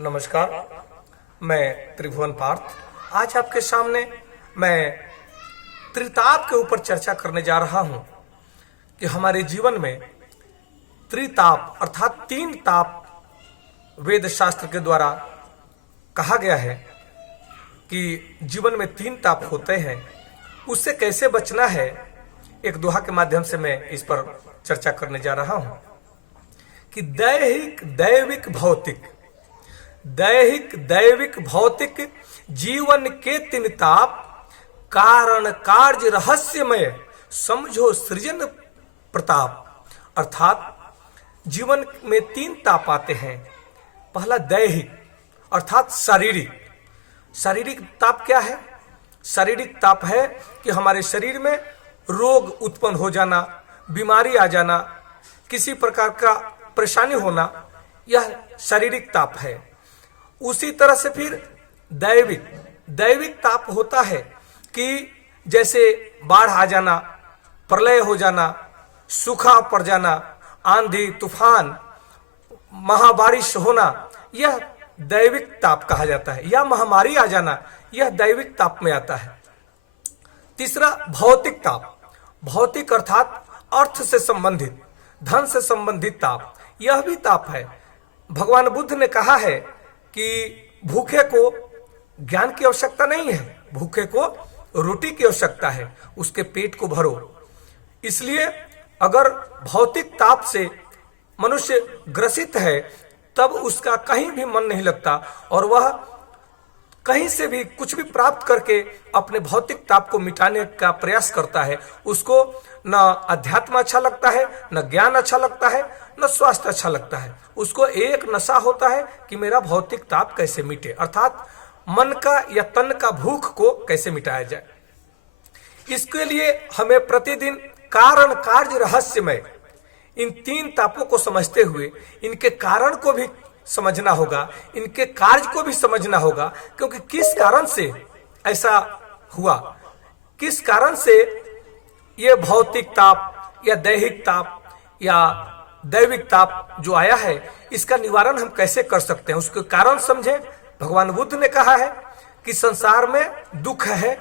नमस्कार, मैं त्रिभुवन पार्थ। आज आपके सामने मैं त्रिताप के ऊपर चर्चा करने जा रहा हूं कि हमारे जीवन में त्रिताप अर्थात तीन ताप वेद शास्त्र के द्वारा कहा गया है कि जीवन में तीन ताप होते हैं, उससे कैसे बचना है। एक दोहा के माध्यम से मैं इस पर चर्चा करने जा रहा हूं कि दैहिक भौतिक जीवन के तीन ताप, कारण कार्य रहस्यमय, समझो सृजन प्रताप। अर्थात जीवन में तीन ताप आते हैं। पहला दैहिक अर्थात शारीरिक ताप क्या है? शारीरिक ताप है कि हमारे शरीर में रोग उत्पन्न हो जाना, बीमारी आ जाना, किसी प्रकार का परेशानी होना, यह शारीरिक ताप है। उसी तरह से फिर दैविक ताप होता है कि जैसे बाढ़ आ जाना, प्रलय हो जाना, सूखा पड़ जाना, आंधी तूफान, महाबारिश होना, यह दैविक ताप कहा जाता है। या महामारी आ जाना, यह दैविक ताप में आता है। तीसरा भौतिक ताप, भौतिक अर्थात अर्थ से संबंधित, धन से संबंधित ताप, यह भी ताप है। भगवान बुद्ध ने कहा है कि भूखे को ज्ञान की आवश्यकता नहीं है, भूखे को रोटी की आवश्यकता है, उसके पेट को भरो। इसलिए अगर भौतिक ताप से मनुष्य ग्रसित है तब उसका कहीं भी मन नहीं लगता और वह कहीं से भी कुछ भी प्राप्त करके अपने भौतिक ताप को मिटाने का प्रयास करता है। उसको न अध्यात्म अच्छा लगता है, न ज्ञान अच्छा लगता है, न स्वास्थ्य अच्छा लगता है। उसको एक नशा होता है कि मेरा भौतिक ताप कैसे मिटे, अर्थात मन का या तन का भूख को कैसे मिटाया जाए। इसके लिए हमें प्रतिदिन कारण कार्य रहस्यमय इन तीन तापों को समझते हुए इनके कारण को भी समझना होगा, इनके कार्य को भी समझना होगा, क्योंकि किस कारण से ऐसा हुआ, किस कारण से ये भौतिक ताप या दैहिक ताप या दैविक ताप जो आया है, इसका निवारण हम कैसे कर सकते हैं, उसके कारण समझें। भगवान बुद्ध ने कहा है कि संसार में दुख है,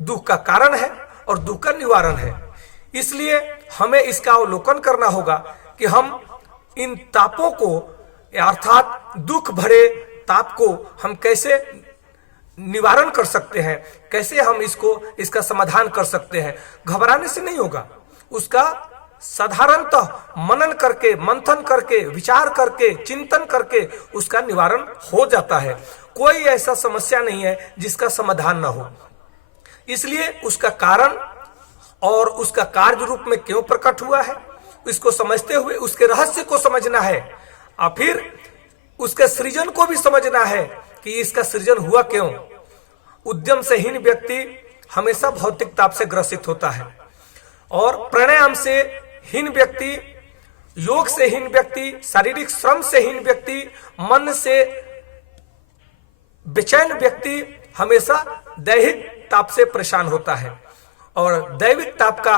दुख का कारण है और दुख का निवारण है। इसलिए हमें इसका अवलोकन करना होगा कि हम इन तापों को अर्थात दुख भरे ताप को हम कैसे निवारण कर सकते हैं, कैसे हम इसका समाधान कर सकते हैं। घबराने से नहीं होगा, उसका साधारणतः मनन करके, मंथन करके, विचार करके, चिंतन करके उसका निवारण हो जाता है। कोई ऐसा समस्या नहीं है जिसका समाधान ना हो। इसलिए उसका कारण और उसका कार्य रूप में क्यों प्रकट हुआ है, इसको समझते हुए उसके रहस्य को समझना है और फिर उसके सृजन को भी समझना है कि इसका सृजन हुआ क्यों। उद्यम से हीन व्यक्ति हमेशा भौतिक ताप से ग्रसित होता है और प्राणायाम से हीन व्यक्ति, योग से हीन व्यक्ति, शारीरिक श्रम से हीन व्यक्ति, मन से बेचैन व्यक्ति हमेशा दैहिक ताप से परेशान होता है। और दैविक ताप का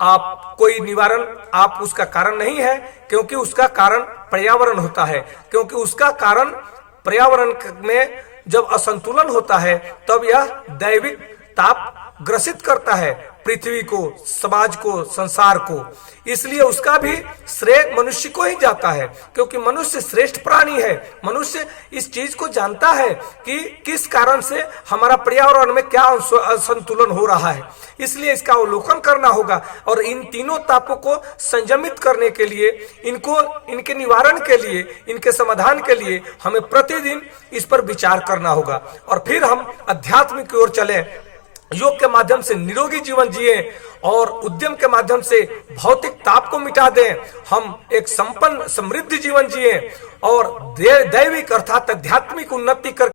आप कोई निवारण, आप उसका कारण नहीं है, क्योंकि उसका कारण पर्यावरण होता है। क्योंकि उसका कारण पर्यावरण में जब असंतुलन होता है तब यह दैविक ताप ग्रसित करता है पृथ्वी को, समाज को, संसार को। इसलिए उसका भी श्रेय मनुष्य को ही जाता है, क्योंकि मनुष्य श्रेष्ठ प्राणी है। मनुष्य इस चीज को जानता है कि किस कारण से हमारा पर्यावरण में क्या असंतुलन हो रहा है। इसलिए इसका अवलोकन करना होगा और इन तीनों तापों को संयमित करने के लिए, इनके निवारण के लिए, इनके समाधान के लिए हमें प्रतिदिन इस पर विचार करना होगा और फिर हम अध्यात्म की ओर चले, योग के माध्यम से निरोगी जीवन जिए और उद्यम के माध्यम से भौतिक ताप को मिटा दें। हम एक संपन्न समृद्ध जीवन जिए और दैविक अर्थात आध्यात्मिक उन्नति कर